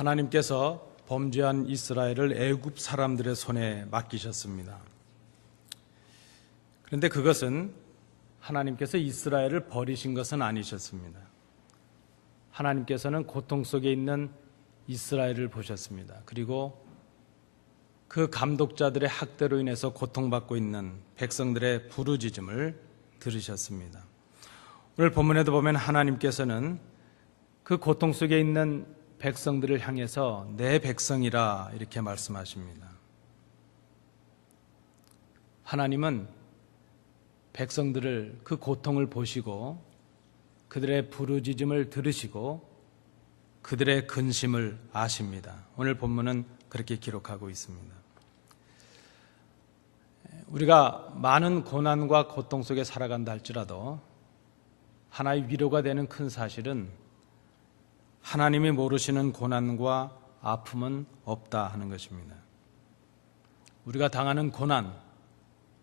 하나님께서 범죄한 이스라엘을 애굽 사람들의 손에 맡기셨습니다. 그런데 그것은 하나님께서 이스라엘을 버리신 것은 아니셨습니다. 하나님께서는 고통 속에 있는 이스라엘을 보셨습니다. 그리고 그 감독자들의 학대로 인해서 고통받고 있는 백성들의 부르짖음을 들으셨습니다. 오늘 본문에도 보면 하나님께서는 그 고통 속에 있는 백성들을 향해서 내 백성이라 이렇게 말씀하십니다. 하나님은 백성들을 그 고통을 보시고 그들의 부르짖음을 들으시고 그들의 근심을 아십니다. 오늘 본문은 그렇게 기록하고 있습니다. 우리가 많은 고난과 고통 속에 살아간다 할지라도 하나의 위로가 되는 큰 사실은 하나님이 모르시는 고난과 아픔은 없다 하는 것입니다. 우리가 당하는 고난,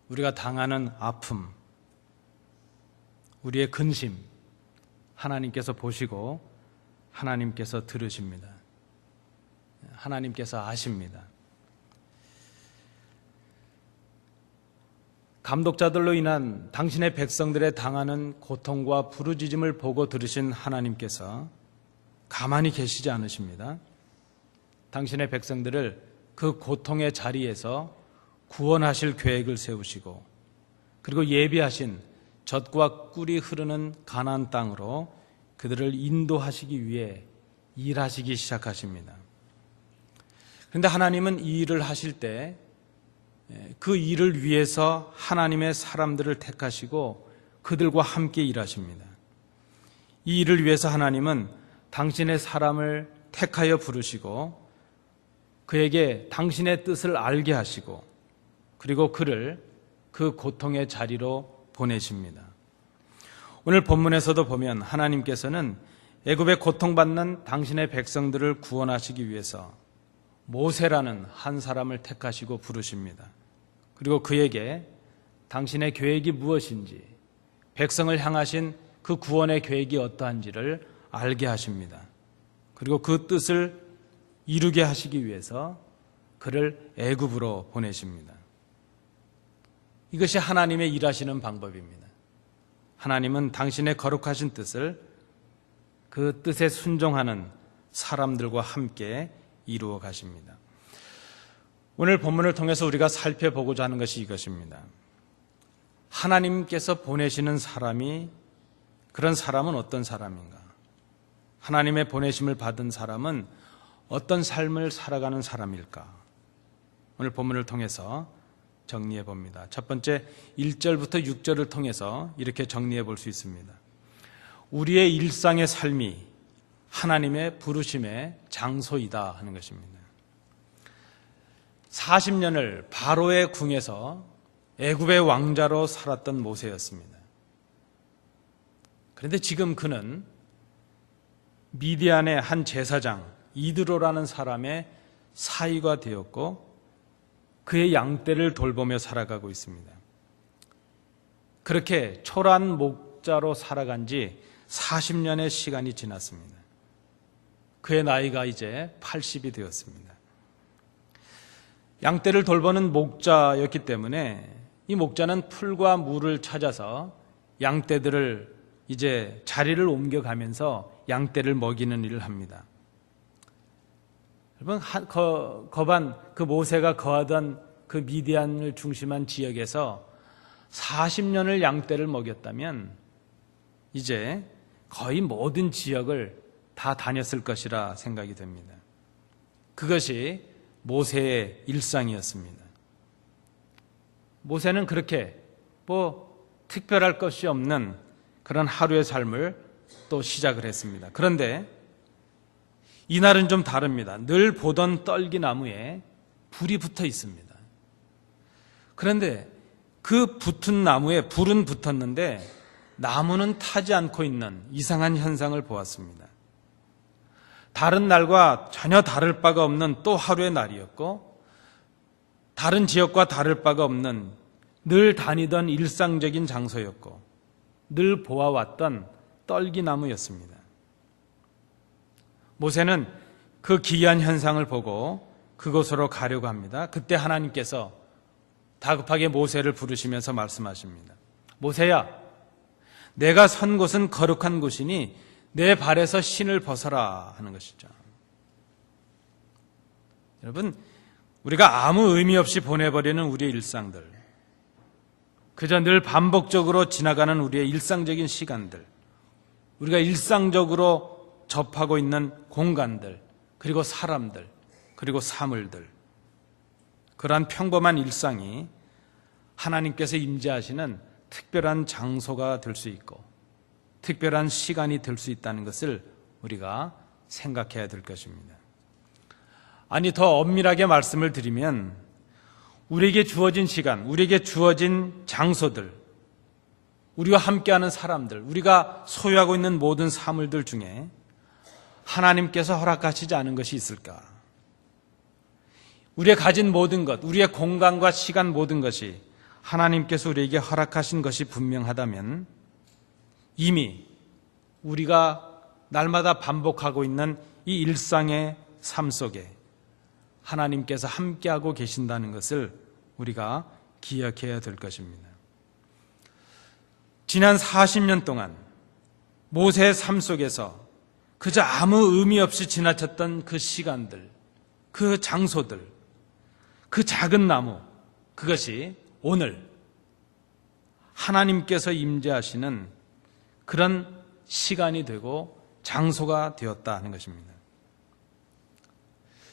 우리가 당하는 아픔, 우리의 근심, 하나님께서 보시고 하나님께서 들으십니다. 하나님께서 아십니다. 감독자들로 인한 당신의 백성들의 당하는 고통과 부르짖음을 보고 들으신 하나님께서 가만히 계시지 않으십니다. 당신의 백성들을 그 고통의 자리에서 구원하실 계획을 세우시고 그리고 예비하신 젖과 꿀이 흐르는 가나안 땅으로 그들을 인도하시기 위해 일하시기 시작하십니다. 그런데 하나님은 이 일을 하실 때 그 일을 위해서 하나님의 사람들을 택하시고 그들과 함께 일하십니다. 이 일을 위해서 하나님은 당신의 사람을 택하여 부르시고 그에게 당신의 뜻을 알게 하시고 그리고 그를 그 고통의 자리로 보내십니다. 오늘 본문에서도 보면 하나님께서는 애굽에 고통받는 당신의 백성들을 구원하시기 위해서 모세라는 한 사람을 택하시고 부르십니다. 그리고 그에게 당신의 계획이 무엇인지, 백성을 향하신 그 구원의 계획이 어떠한지를 알게 하십니다. 그리고 그 뜻을 이루게 하시기 위해서 그를 애굽으로 보내십니다. 이것이 하나님의 일하시는 방법입니다. 하나님은 당신의 거룩하신 뜻을 그 뜻에 순종하는 사람들과 함께 이루어 가십니다. 오늘 본문을 통해서 우리가 살펴보고자 하는 것이 이것입니다. 하나님께서 보내시는 사람이, 그런 사람은 어떤 사람인가? 하나님의 보내심을 받은 사람은 어떤 삶을 살아가는 사람일까? 오늘 본문을 통해서 정리해 봅니다. 첫 번째 1절부터 6절을 통해서 이렇게 정리해 볼 수 있습니다. 우리의 일상의 삶이 하나님의 부르심의 장소이다 하는 것입니다. 40년을 바로의 궁에서 애굽의 왕자로 살았던 모세였습니다. 그런데 지금 그는 미디안의 한 제사장 이드로라는 사람의 사위가 되었고 그의 양떼를 돌보며 살아가고 있습니다. 그렇게 초란 목자로 살아간 지 40년의 시간이 지났습니다. 그의 나이가 이제 80이 되었습니다. 양떼를 돌보는 목자였기 때문에 이 목자는 풀과 물을 찾아서 양떼들을 이제 자리를 옮겨가면서 양떼를 먹이는 일을 합니다. 여러분, 그 모세가 거하던 그 미디안을 중심한 지역에서 40년을 양떼를 먹였다면 이제 거의 모든 지역을 다 다녔을 것이라 생각이 됩니다. 그것이 모세의 일상이었습니다. 모세는 그렇게 특별할 것이 없는 그런 하루의 삶을 또 시작을 했습니다. 그런데 이날은 좀 다릅니다. 늘 보던 떨기나무에 불이 붙어 있습니다. 그런데 그 붙은 나무에 불은 붙었는데 나무는 타지 않고 있는 이상한 현상을 보았습니다. 다른 날과 전혀 다를 바가 없는 또 하루의 날이었고 다른 지역과 다를 바가 없는 늘 다니던 일상적인 장소였고 늘 보아왔던 떨기나무였습니다. 모세는 그 기이한 현상을 보고 그곳으로 가려고 합니다. 그때 하나님께서 다급하게 모세를 부르시면서 말씀하십니다. 모세야, 내가 선 곳은 거룩한 곳이니 내 발에서 신을 벗어라 하는 것이죠. 여러분, 우리가 아무 의미 없이 보내버리는 우리의 일상들, 그저 늘 반복적으로 지나가는 우리의 일상적인 시간들, 우리가 일상적으로 접하고 있는 공간들, 그리고 사람들, 그리고 사물들, 그러한 평범한 일상이 하나님께서 임재하시는 특별한 장소가 될 수 있고 특별한 시간이 될 수 있다는 것을 우리가 생각해야 될 것입니다. 아니, 더 엄밀하게 말씀을 드리면 우리에게 주어진 시간, 우리에게 주어진 장소들, 우리와 함께하는 사람들, 우리가 소유하고 있는 모든 사물들 중에 하나님께서 허락하시지 않은 것이 있을까? 우리의 가진 모든 것, 우리의 공간과 시간 모든 것이 하나님께서 우리에게 허락하신 것이 분명하다면 이미 우리가 날마다 반복하고 있는 이 일상의 삶 속에 하나님께서 함께하고 계신다는 것을 우리가 기억해야 될 것입니다. 지난 40년 동안 모세의 삶 속에서 그저 아무 의미 없이 지나쳤던 그 시간들, 그 장소들, 그 작은 나무, 그것이 오늘 하나님께서 임재하시는 그런 시간이 되고 장소가 되었다는 것입니다.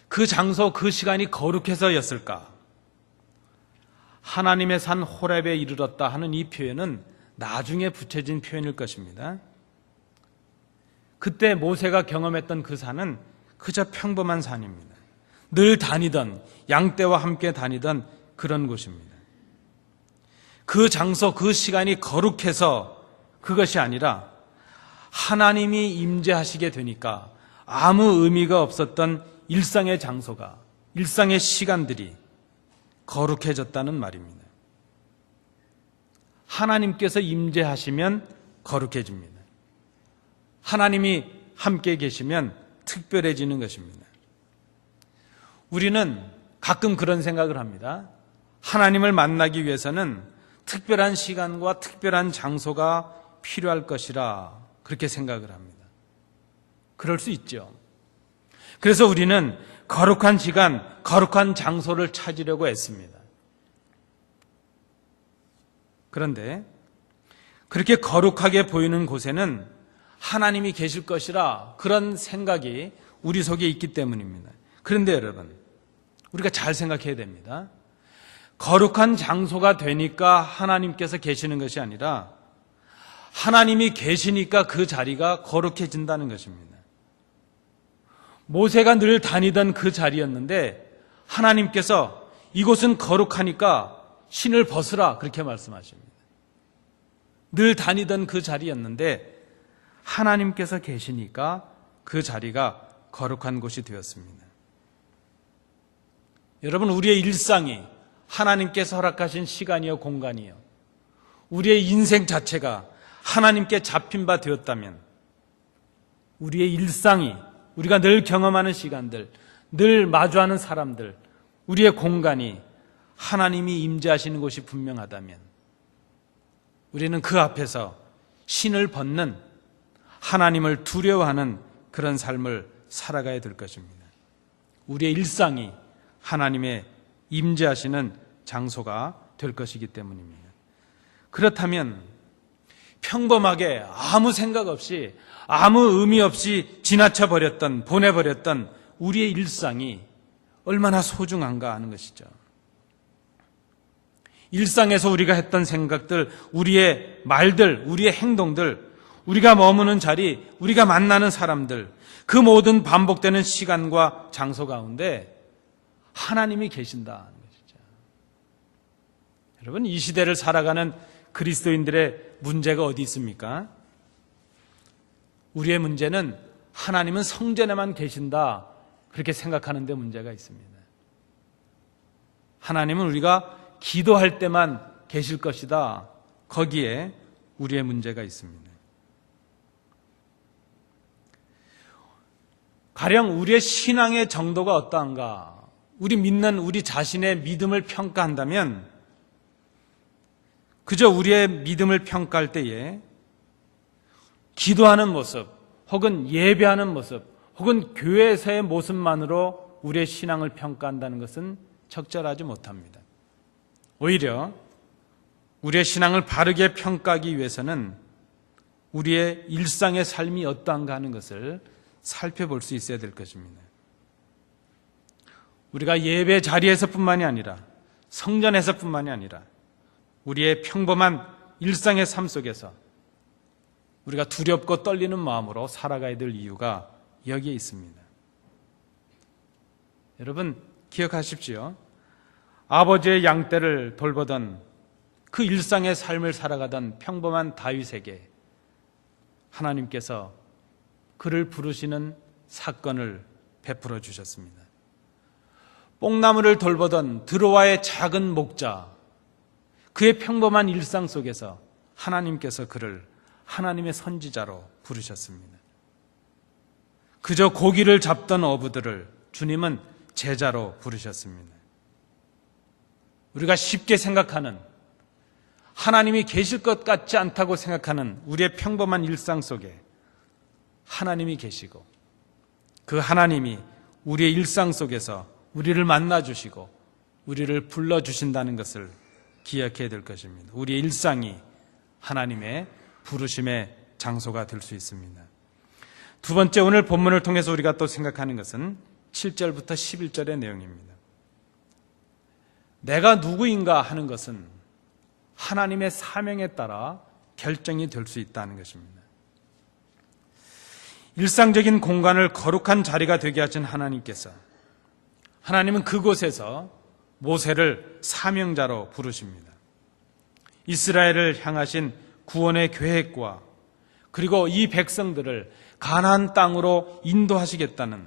그 장소, 그 시간이 거룩해서였을까? 하나님의 산 호렙에 이르렀다 하는 이 표현은 나중에 붙여진 표현일 것입니다. 그때 모세가 경험했던 그 산은 그저 평범한 산입니다. 늘 다니던, 양떼와 함께 다니던 그런 곳입니다. 그 장소, 그 시간이 거룩해서 그것이 아니라 하나님이 임재하시게 되니까 아무 의미가 없었던 일상의 장소가, 일상의 시간들이 거룩해졌다는 말입니다. 하나님께서 임재하시면 거룩해집니다. 하나님이 함께 계시면 특별해지는 것입니다. 우리는 가끔 그런 생각을 합니다. 하나님을 만나기 위해서는 특별한 시간과 특별한 장소가 필요할 것이라 그렇게 생각을 합니다. 그럴 수 있죠. 그래서 우리는 거룩한 시간, 거룩한 장소를 찾으려고 애씁니다. 그런데 그렇게 거룩하게 보이는 곳에는 하나님이 계실 것이라 그런 생각이 우리 속에 있기 때문입니다. 그런데 여러분, 우리가 잘 생각해야 됩니다. 거룩한 장소가 되니까 하나님께서 계시는 것이 아니라 하나님이 계시니까 그 자리가 거룩해진다는 것입니다. 모세가 늘 다니던 그 자리였는데 하나님께서 이곳은 거룩하니까 신을 벗으라 그렇게 말씀하십니다. 늘 다니던 그 자리였는데 하나님께서 계시니까 그 자리가 거룩한 곳이 되었습니다. 여러분, 우리의 일상이 하나님께서 허락하신 시간이요 공간이요 우리의 인생 자체가 하나님께 잡힌 바 되었다면 우리의 일상이, 우리가 늘 경험하는 시간들, 늘 마주하는 사람들, 우리의 공간이 하나님이 임재하시는 곳이 분명하다면 우리는 그 앞에서 신을 벗는, 하나님을 두려워하는 그런 삶을 살아가야 될 것입니다. 우리의 일상이 하나님의 임재하시는 장소가 될 것이기 때문입니다. 그렇다면 평범하게 아무 생각 없이 아무 의미 없이 지나쳐 버렸던, 보내버렸던 우리의 일상이 얼마나 소중한가 하는 것이죠. 일상에서 우리가 했던 생각들, 우리의 말들, 우리의 행동들, 우리가 머무는 자리, 우리가 만나는 사람들, 그 모든 반복되는 시간과 장소 가운데 하나님이 계신다는 것이죠. 여러분, 이 시대를 살아가는 그리스도인들의 문제가 어디 있습니까? 우리의 문제는 하나님은 성전에만 계신다 그렇게 생각하는 데 문제가 있습니다. 하나님은 우리가 기도할 때만 계실 것이다. 거기에 우리의 문제가 있습니다. 가령 우리의 신앙의 정도가 어떠한가, 우리 믿는 우리 자신의 믿음을 평가한다면 그저 우리의 믿음을 평가할 때에 기도하는 모습 혹은 예배하는 모습 혹은 교회에서의 모습만으로 우리의 신앙을 평가한다는 것은 적절하지 못합니다. 오히려 우리의 신앙을 바르게 평가하기 위해서는 우리의 일상의 삶이 어떠한가 하는 것을 살펴볼 수 있어야 될 것입니다. 우리가 예배 자리에서뿐만이 아니라 성전에서뿐만이 아니라 우리의 평범한 일상의 삶 속에서 우리가 두렵고 떨리는 마음으로 살아가야 될 이유가 여기에 있습니다. 여러분 기억하십시오. 아버지의 양떼를 돌보던 그 일상의 삶을 살아가던 평범한 다윗에게 하나님께서 그를 부르시는 사건을 베풀어 주셨습니다. 뽕나무를 돌보던 드로아의 작은 목자, 그의 평범한 일상 속에서 하나님께서 그를 하나님의 선지자로 부르셨습니다. 그저 고기를 잡던 어부들을 주님은 제자로 부르셨습니다. 우리가 쉽게 생각하는, 하나님이 계실 것 같지 않다고 생각하는 우리의 평범한 일상 속에 하나님이 계시고 그 하나님이 우리의 일상 속에서 우리를 만나주시고 우리를 불러주신다는 것을 기억해야 될 것입니다. 우리의 일상이 하나님의 부르심의 장소가 될 수 있습니다. 두 번째, 오늘 본문을 통해서 우리가 또 생각하는 것은 7절부터 11절의 내용입니다. 내가 누구인가 하는 것은 하나님의 사명에 따라 결정이 될 수 있다는 것입니다. 일상적인 공간을 거룩한 자리가 되게 하신 하나님께서, 하나님은 그곳에서 모세를 사명자로 부르십니다. 이스라엘을 향하신 구원의 계획과 그리고 이 백성들을 가나안 땅으로 인도하시겠다는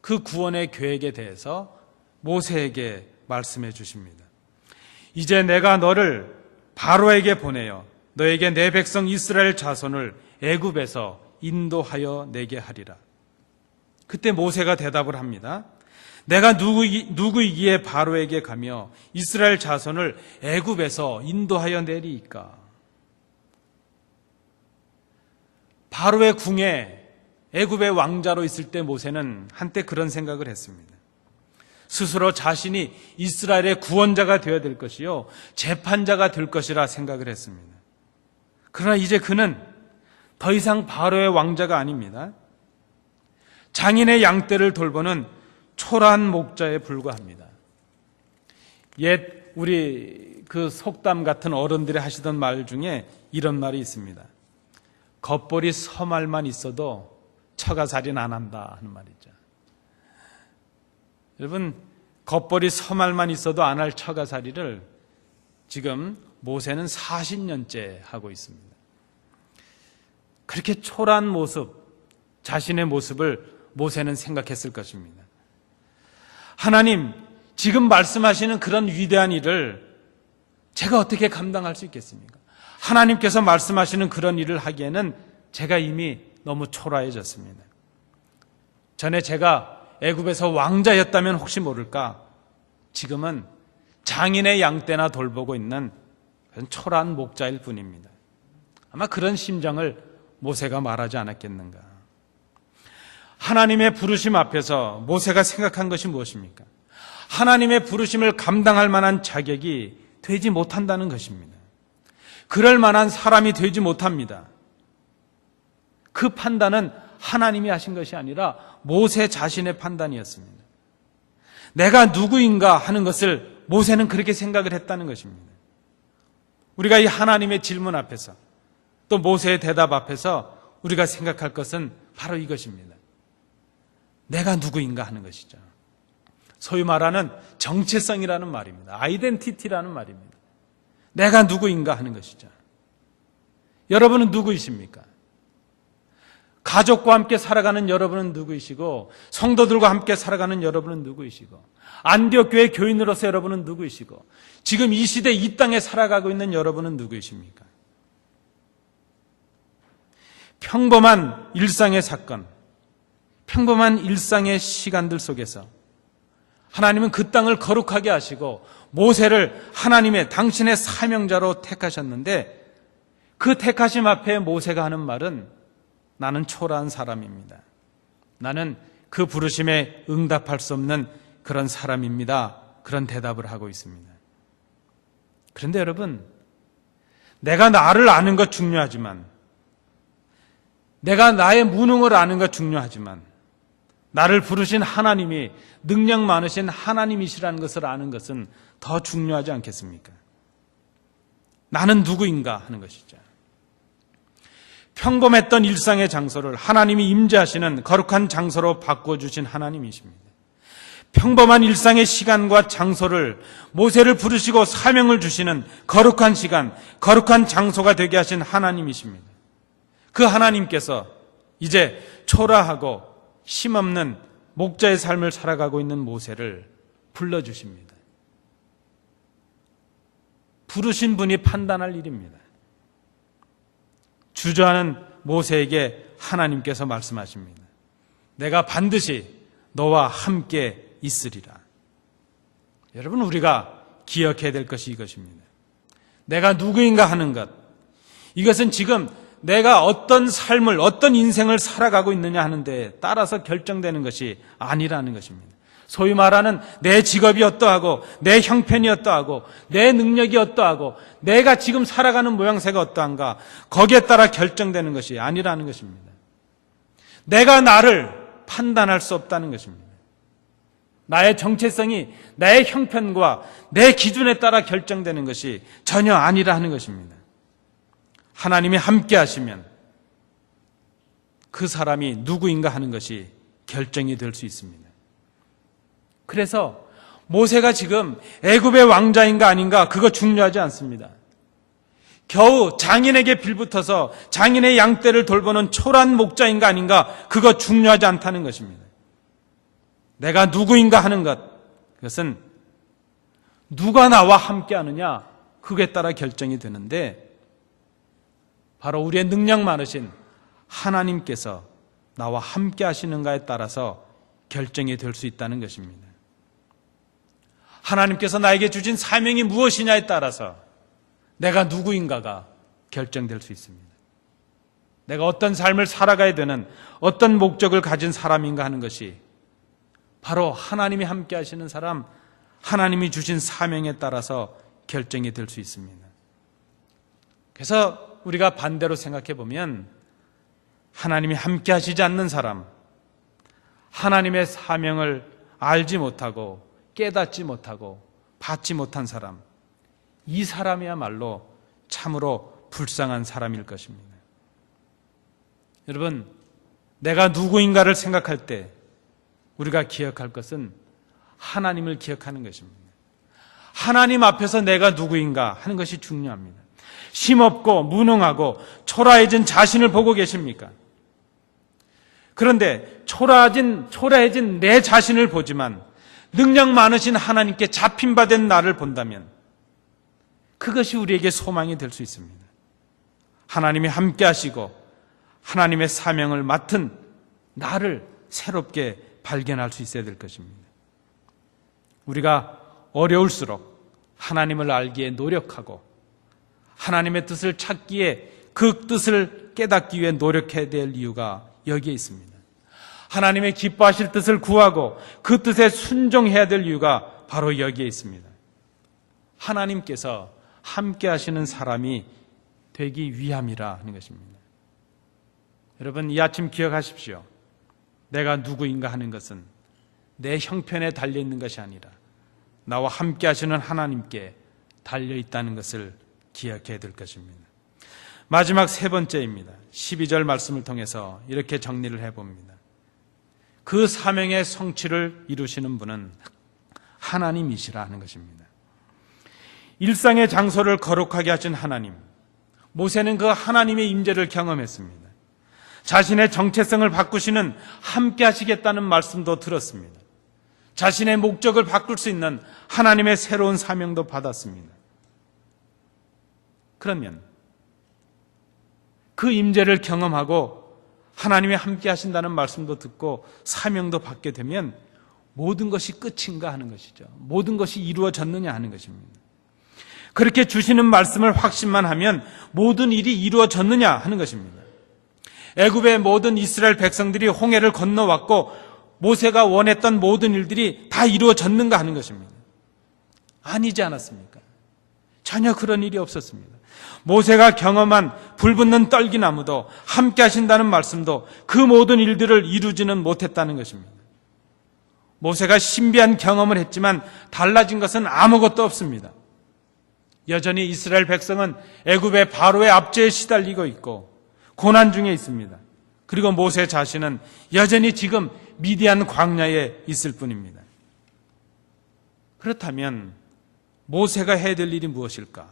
그 구원의 계획에 대해서 모세에게 말씀해 주십니다. 이제 내가 너를 바로에게 보내어 너에게 내 백성 이스라엘 자손을 애굽에서 인도하여 내게 하리라. 그때 모세가 대답을 합니다. 내가 누구이기에 바로에게 가며 이스라엘 자손을 애굽에서 인도하여 내리이까. 바로의 궁에 애굽의 왕자로 있을 때 모세는 한때 그런 생각을 했습니다. 스스로 자신이 이스라엘의 구원자가 되어야 될 것이요 재판자가 될 것이라 생각을 했습니다. 그러나 이제 그는 더 이상 바로의 왕자가 아닙니다. 장인의 양떼를 돌보는 초라한 목자에 불과합니다. 옛 우리 그 속담 같은 어른들이 하시던 말 중에 이런 말이 있습니다. 겉벌이 서말만 있어도 처가살인 안 한다 하는 말이죠. 여러분, 겉벌이 서말만 있어도 안 할 처가살이를 지금 모세는 40년째 하고 있습니다. 그렇게 초라한 모습, 자신의 모습을 모세는 생각했을 것입니다. 하나님, 지금 말씀하시는 그런 위대한 일을 제가 어떻게 감당할 수 있겠습니까? 하나님께서 말씀하시는 그런 일을 하기에는 제가 이미 너무 초라해졌습니다. 전에 제가 애굽에서 왕자였다면 혹시 모를까, 지금은 장인의 양떼나 돌보고 있는 그런 초라한 목자일 뿐입니다. 아마 그런 심정을 모세가 말하지 않았겠는가. 하나님의 부르심 앞에서 모세가 생각한 것이 무엇입니까? 하나님의 부르심을 감당할 만한 자격이 되지 못한다는 것입니다. 그럴 만한 사람이 되지 못합니다. 그 판단은 하나님이 하신 것이 아니라 모세 자신의 판단이었습니다. 내가 누구인가 하는 것을 모세는 그렇게 생각을 했다는 것입니다. 우리가 이 하나님의 질문 앞에서 또 모세의 대답 앞에서 우리가 생각할 것은 바로 이것입니다. 내가 누구인가 하는 것이죠. 소위 말하는 정체성이라는 말입니다. 아이덴티티라는 말입니다. 내가 누구인가 하는 것이죠. 여러분은 누구이십니까? 가족과 함께 살아가는 여러분은 누구이시고, 성도들과 함께 살아가는 여러분은 누구이시고, 안디옥 교회 교인으로서 여러분은 누구이시고, 지금 이 시대 이 땅에 살아가고 있는 여러분은 누구이십니까? 평범한 일상의 사건, 평범한 일상의 시간들 속에서 하나님은 그 땅을 거룩하게 하시고 모세를 하나님의 당신의 사명자로 택하셨는데, 그 택하심 앞에 모세가 하는 말은 나는 초라한 사람입니다. 나는 그 부르심에 응답할 수 없는 그런 사람입니다. 그런 대답을 하고 있습니다. 그런데 여러분, 내가 나를 아는 것 중요하지만, 내가 나의 무능을 아는 것 중요하지만, 나를 부르신 하나님이 능력 많으신 하나님이시라는 것을 아는 것은 더 중요하지 않겠습니까? 나는 누구인가 하는 것이죠. 평범했던 일상의 장소를 하나님이 임재하시는 거룩한 장소로 바꿔주신 하나님이십니다. 평범한 일상의 시간과 장소를 모세를 부르시고 사명을 주시는 거룩한 시간, 거룩한 장소가 되게 하신 하나님이십니다. 그 하나님께서 이제 초라하고 힘없는 목자의 삶을 살아가고 있는 모세를 불러주십니다. 부르신 분이 판단할 일입니다. 주저하는 모세에게 하나님께서 말씀하십니다. 내가 반드시 너와 함께 있으리라. 여러분, 우리가 기억해야 될 것이 이것입니다. 내가 누구인가 하는 것, 이것은 지금 내가 어떤 삶을, 어떤 인생을 살아가고 있느냐 하는 데에 따라서 결정되는 것이 아니라는 것입니다. 소위 말하는 내 직업이 어떠하고 내 형편이 어떠하고 내 능력이 어떠하고 내가 지금 살아가는 모양새가 어떠한가, 거기에 따라 결정되는 것이 아니라는 것입니다. 내가 나를 판단할 수 없다는 것입니다. 나의 정체성이 나의 형편과 내 기준에 따라 결정되는 것이 전혀 아니라 하는 것입니다. 하나님이 함께 하시면 그 사람이 누구인가 하는 것이 결정이 될 수 있습니다. 그래서 모세가 지금 애굽의 왕자인가 아닌가, 그거 중요하지 않습니다. 겨우 장인에게 빌붙어서 장인의 양떼를 돌보는 초라한 목자인가 아닌가, 그거 중요하지 않다는 것입니다. 내가 누구인가 하는 것, 그것은 누가 나와 함께 하느냐, 그에 따라 결정이 되는데, 바로 우리의 능력 많으신 하나님께서 나와 함께 하시는가에 따라서 결정이 될 수 있다는 것입니다. 하나님께서 나에게 주신 사명이 무엇이냐에 따라서 내가 누구인가가 결정될 수 있습니다. 내가 어떤 삶을 살아가야 되는, 어떤 목적을 가진 사람인가 하는 것이 바로 하나님이 함께 하시는 사람, 하나님이 주신 사명에 따라서 결정이 될 수 있습니다. 그래서 우리가 반대로 생각해 보면, 하나님이 함께 하시지 않는 사람, 하나님의 사명을 알지 못하고 깨닫지 못하고 받지 못한 사람, 이 사람이야말로 참으로 불쌍한 사람일 것입니다. 여러분, 내가 누구인가를 생각할 때 우리가 기억할 것은 하나님을 기억하는 것입니다. 하나님 앞에서 내가 누구인가 하는 것이 중요합니다. 힘없고 무능하고 초라해진 자신을 보고 계십니까? 그런데 초라해진 내 자신을 보지만 능력 많으신 하나님께 잡힌 바 된 나를 본다면 그것이 우리에게 소망이 될 수 있습니다. 하나님이 함께 하시고 하나님의 사명을 맡은 나를 새롭게 발견할 수 있어야 될 것입니다. 우리가 어려울수록 하나님을 알기에 노력하고 하나님의 뜻을 찾기에, 그 뜻을 깨닫기 위해 노력해야 될 이유가 여기에 있습니다. 하나님의 기뻐하실 뜻을 구하고 그 뜻에 순종해야 될 이유가 바로 여기에 있습니다. 하나님께서 함께 하시는 사람이 되기 위함이라 하는 것입니다. 여러분, 이 아침 기억하십시오. 내가 누구인가 하는 것은 내 형편에 달려있는 것이 아니라 나와 함께 하시는 하나님께 달려있다는 것을 기억해야 될 것입니다. 마지막 세 번째입니다. 12절 말씀을 통해서 이렇게 정리를 해봅니다. 그 사명의 성취를 이루시는 분은 하나님이시라 하는 것입니다. 일상의 장소를 거룩하게 하신 하나님, 모세는 그 하나님의 임재를 경험했습니다. 자신의 정체성을 바꾸시는 함께 하시겠다는 말씀도 들었습니다. 자신의 목적을 바꿀 수 있는 하나님의 새로운 사명도 받았습니다. 그러면 그 임재를 경험하고 하나님이 함께 하신다는 말씀도 듣고 사명도 받게 되면 모든 것이 끝인가 하는 것이죠. 모든 것이 이루어졌느냐 하는 것입니다. 그렇게 주시는 말씀을 확신만 하면 모든 일이 이루어졌느냐 하는 것입니다. 애굽의 모든 이스라엘 백성들이 홍해를 건너왔고 모세가 원했던 모든 일들이 다 이루어졌는가 하는 것입니다. 아니지 않았습니까? 전혀 그런 일이 없었습니다. 모세가 경험한 불붙는 떨기나무도 함께 하신다는 말씀도 그 모든 일들을 이루지는 못했다는 것입니다. 모세가 신비한 경험을 했지만 달라진 것은 아무것도 없습니다. 여전히 이스라엘 백성은 애굽의 바로의 압제에 시달리고 있고 고난 중에 있습니다. 그리고 모세 자신은 여전히 지금 미디안 광야에 있을 뿐입니다. 그렇다면 모세가 해야 될 일이 무엇일까?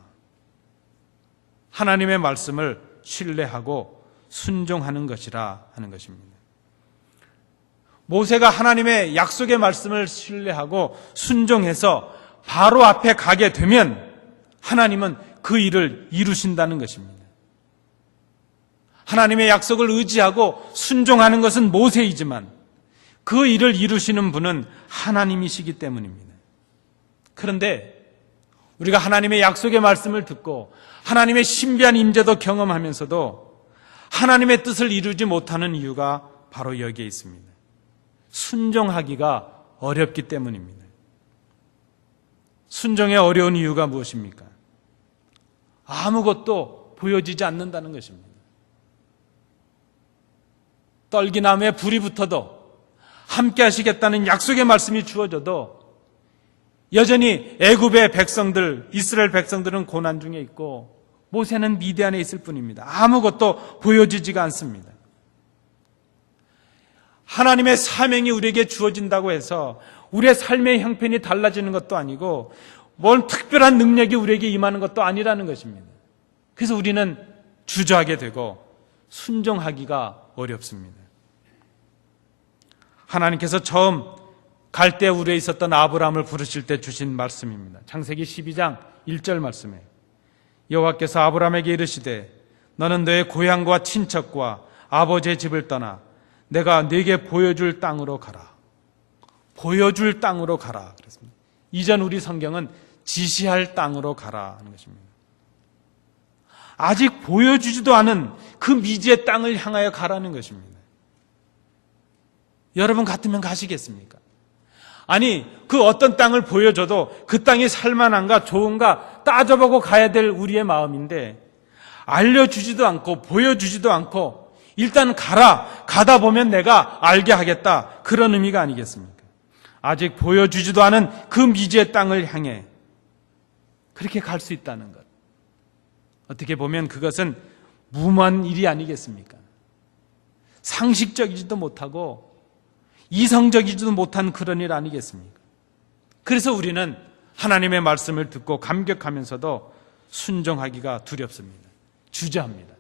하나님의 말씀을 신뢰하고 순종하는 것이라 하는 것입니다. 모세가 하나님의 약속의 말씀을 신뢰하고 순종해서 바로 앞에 가게 되면 하나님은 그 일을 이루신다는 것입니다. 하나님의 약속을 의지하고 순종하는 것은 모세이지만 그 일을 이루시는 분은 하나님이시기 때문입니다. 그런데 우리가 하나님의 약속의 말씀을 듣고 하나님의 신비한 임재도 경험하면서도 하나님의 뜻을 이루지 못하는 이유가 바로 여기에 있습니다. 순종하기가 어렵기 때문입니다. 순종의 어려운 이유가 무엇입니까? 아무것도 보여지지 않는다는 것입니다. 떨기나무에 불이 붙어도 함께 하시겠다는 약속의 말씀이 주어져도 여전히 애굽의 백성들, 이스라엘 백성들은 고난 중에 있고 모세는 미디안에 있을 뿐입니다. 아무것도 보여지지가 않습니다. 하나님의 사명이 우리에게 주어진다고 해서 우리의 삶의 형편이 달라지는 것도 아니고 뭔 특별한 능력이 우리에게 임하는 것도 아니라는 것입니다. 그래서 우리는 주저하게 되고 순종하기가 어렵습니다. 하나님께서 처음 갈대 우르에 있었던 아브라함을 부르실 때 주신 말씀입니다. 창세기 12장 1절 말씀에 여호와께서 아브라함에게 이르시되 너는 너의 고향과 친척과 아버지의 집을 떠나 내가 네게 보여줄 땅으로 가라. 보여줄 땅으로 가라 그랬습니다. 이전 우리 성경은 지시할 땅으로 가라 하는 것입니다. 아직 보여주지도 않은 그 미지의 땅을 향하여 가라는 것입니다. 여러분 같으면 가시겠습니까? 아니 그 어떤 땅을 보여줘도 그 땅이 살만한가 좋은가 따져보고 가야 될 우리의 마음인데 알려주지도 않고 보여주지도 않고 일단 가라, 가다 보면 내가 알게 하겠다, 그런 의미가 아니겠습니까? 아직 보여주지도 않은 그 미지의 땅을 향해 그렇게 갈 수 있다는 것, 어떻게 보면 그것은 무모한 일이 아니겠습니까? 상식적이지도 못하고 이성적이지도 못한 그런 일 아니겠습니까? 그래서 우리는 하나님의 말씀을 듣고 감격하면서도 순종하기가 두렵습니다. 주저합니다.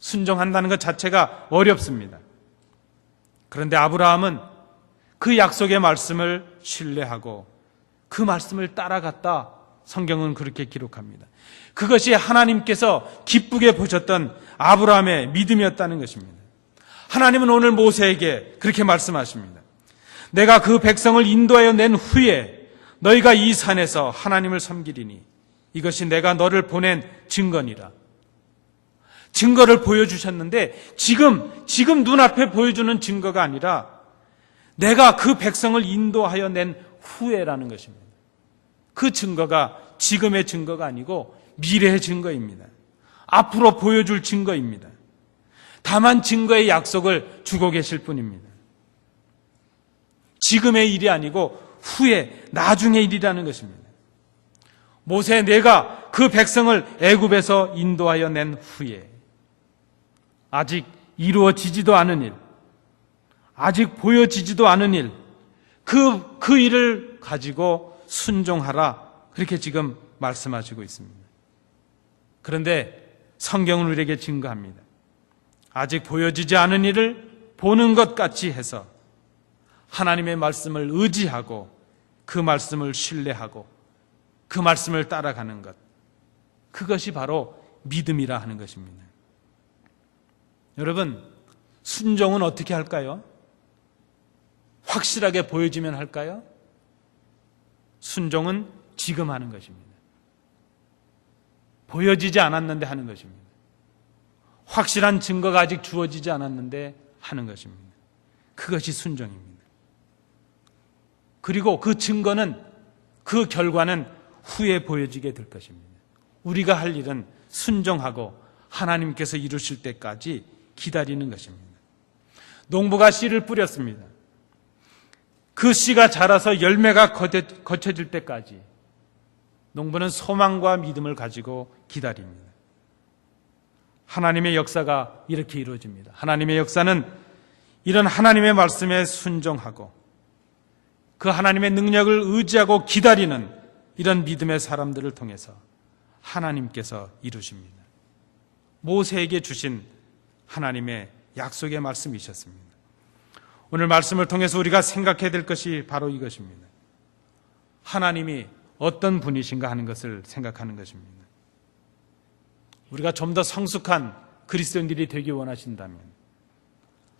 순종한다는 것 자체가 어렵습니다. 그런데 아브라함은 그 약속의 말씀을 신뢰하고 그 말씀을 따라갔다. 성경은 그렇게 기록합니다. 그것이 하나님께서 기쁘게 보셨던 아브라함의 믿음이었다는 것입니다. 하나님은 오늘 모세에게 그렇게 말씀하십니다. 내가 그 백성을 인도하여 낸 후에 너희가 이 산에서 하나님을 섬기리니 이것이 내가 너를 보낸 증거니라. 증거를 보여주셨는데 지금 눈앞에 보여주는 증거가 아니라 내가 그 백성을 인도하여 낸 후에라는 것입니다. 그 증거가 지금의 증거가 아니고 미래의 증거입니다. 앞으로 보여줄 증거입니다. 다만 증거의 약속을 주고 계실 뿐입니다. 지금의 일이 아니고 후에 나중의 일이라는 것입니다. 모세 내가 그 백성을 애굽에서 인도하여 낸 후에 아직 이루어지지도 않은 일, 아직 보여지지도 않은 일, 그 일을 가지고 순종하라, 그렇게 지금 말씀하시고 있습니다. 그런데 성경은 우리에게 증거합니다. 아직 보여지지 않은 일을 보는 것 같이 해서 하나님의 말씀을 의지하고 그 말씀을 신뢰하고 그 말씀을 따라가는 것, 그것이 바로 믿음이라 하는 것입니다. 여러분, 순종은 어떻게 할까요? 확실하게 보여지면 할까요? 순종은 지금 하는 것입니다. 보여지지 않았는데 하는 것입니다. 확실한 증거가 아직 주어지지 않았는데 하는 것입니다. 그것이 순종입니다. 그리고 그 증거는, 그 결과는 후에 보여지게 될 것입니다. 우리가 할 일은 순종하고 하나님께서 이루실 때까지 기다리는 것입니다. 농부가 씨를 뿌렸습니다. 그 씨가 자라서 열매가 거쳐질 때까지 농부는 소망과 믿음을 가지고 기다립니다. 하나님의 역사가 이렇게 이루어집니다. 하나님의 역사는 이런 하나님의 말씀에 순종하고 그 하나님의 능력을 의지하고 기다리는 이런 믿음의 사람들을 통해서 하나님께서 이루십니다. 모세에게 주신 하나님의 약속의 말씀이셨습니다. 오늘 말씀을 통해서 우리가 생각해야 될 것이 바로 이것입니다. 하나님이 어떤 분이신가 하는 것을 생각하는 것입니다. 우리가 좀 더 성숙한 그리스도인들이 되기 원하신다면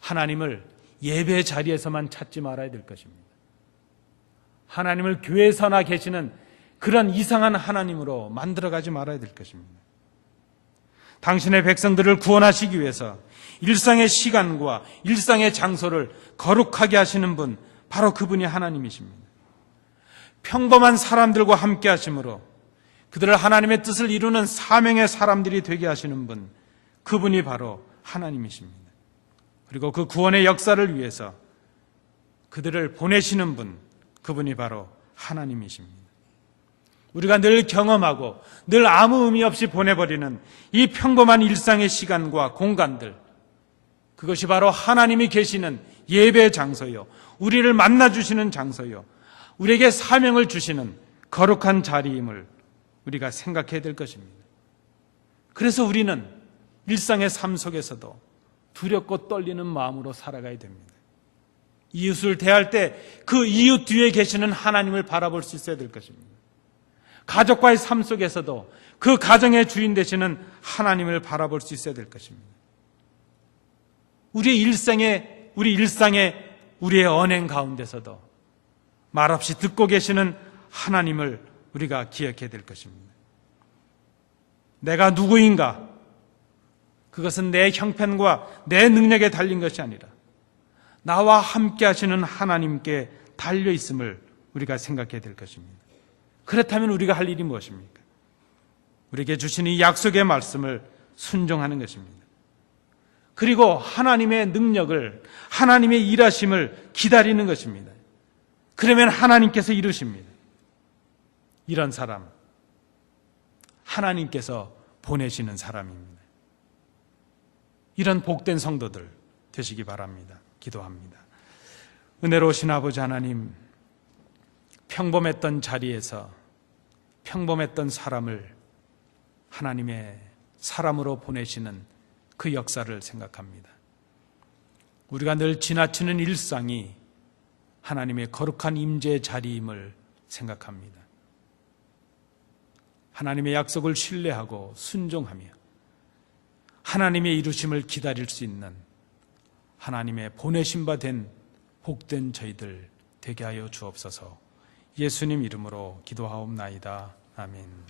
하나님을 예배 자리에서만 찾지 말아야 될 것입니다. 하나님을 교회에서나 계시는 그런 이상한 하나님으로 만들어가지 말아야 될 것입니다. 당신의 백성들을 구원하시기 위해서 일상의 시간과 일상의 장소를 거룩하게 하시는 분, 바로 그분이 하나님이십니다. 평범한 사람들과 함께 하심으로 그들을 하나님의 뜻을 이루는 사명의 사람들이 되게 하시는 분, 그분이 바로 하나님이십니다. 그리고 그 구원의 역사를 위해서 그들을 보내시는 분, 그분이 바로 하나님이십니다. 우리가 늘 경험하고 늘 아무 의미 없이 보내버리는 이 평범한 일상의 시간과 공간들, 그것이 바로 하나님이 계시는 예배 장소요, 우리를 만나주시는 장소요, 우리에게 사명을 주시는 거룩한 자리임을 우리가 생각해야 될 것입니다. 그래서 우리는 일상의 삶 속에서도 두렵고 떨리는 마음으로 살아가야 됩니다. 이웃을 대할 때 그 이웃 뒤에 계시는 하나님을 바라볼 수 있어야 될 것입니다. 가족과의 삶 속에서도 그 가정의 주인 되시는 하나님을 바라볼 수 있어야 될 것입니다. 우리 일상의 우리의 언행 가운데서도 말없이 듣고 계시는 하나님을 우리가 기억해야 될 것입니다. 내가 누구인가? 그것은 내 형편과 내 능력에 달린 것이 아니라 나와 함께 하시는 하나님께 달려 있음을 우리가 생각해야 될 것입니다. 그렇다면 우리가 할 일이 무엇입니까? 우리에게 주신 이 약속의 말씀을 순종하는 것입니다. 그리고 하나님의 능력을, 하나님의 일하심을 기다리는 것입니다. 그러면 하나님께서 이루십니다. 이런 사람, 하나님께서 보내시는 사람입니다. 이런 복된 성도들 되시기 바랍니다. 기도합니다. 은혜로우신 아버지 하나님, 평범했던 자리에서 평범했던 사람을 하나님의 사람으로 보내시는 그 역사를 생각합니다. 우리가 늘 지나치는 일상이 하나님의 거룩한 임재의 자리임을 생각합니다. 하나님의 약속을 신뢰하고 순종하며 하나님의 이루심을 기다릴 수 있는 하나님의 보내심 바 된 복된 저희들 되게 하여 주옵소서. 예수님 이름으로 기도하옵나이다. 아멘.